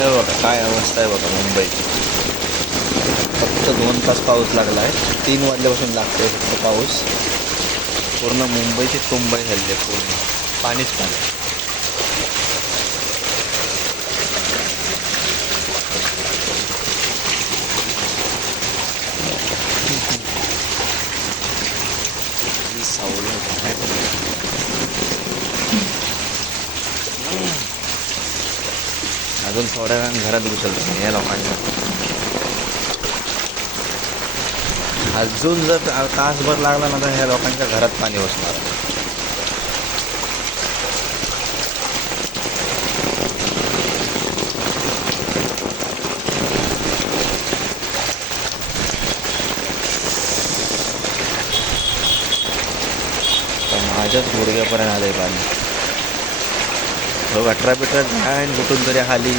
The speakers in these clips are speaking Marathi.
हे बघा काय अवस्था आहे बघा मुंबईची. फक्त 2 तास पाऊस लागला आहे. 3 वाजल्यापासून लागतोय फक्त पाऊस. पूर्ण मुंबईची तुंबई झाली आहे पूर्ण. पाणीच पाणी. ही सावली आहे. अजून थोड्या वेळानं घरात घुसलं या लोकांच्या. अजून जर तासभर लागला ना तर ह्या लोकांच्या घरात पाणी बसणार. तर माझ्याच गुडघ्यापर्यंत आलंय पाणी. हो 18 मीटर जाईन कुठून तरी खाली.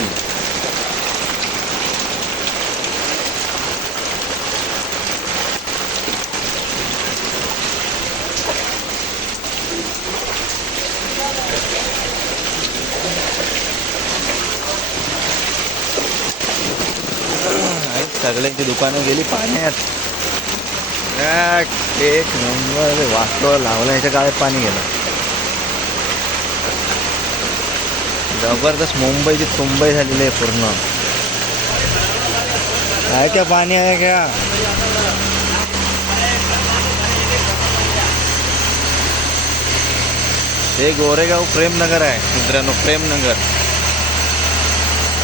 सगळ्यांची दुकानं गेली पाण्यात. एक नंबर वाचलो लावलं ह्याच्या गाळ्यात पाणी गेलं. जबरदस्त मुंबईची तुंबई झालेली आहे पूर्ण. आहे क्या पाणी आहे क्या? हे गोरेगाव प्रेमनगर आहे मित्रांनो, प्रेमनगर.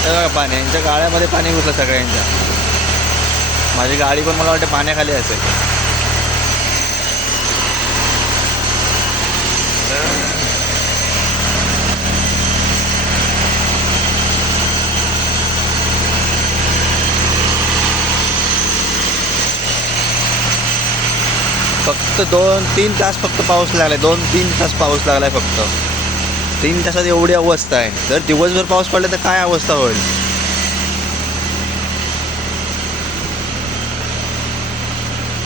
बघा पाणी यांच्या गाळ्यामध्ये पाणी घुसलं सगळ्यांच्या. माझी गाडी पण मला वाटतं पाण्याखाली असेल. फक्त 2-3 तास फक्त पाऊस लागलाय. 2-3 तास पाऊस लागलाय फक्त. 3 तासात एवढी अवस्था आहे. जर दिवसभर पाऊस पडला तर काय अवस्था होईल.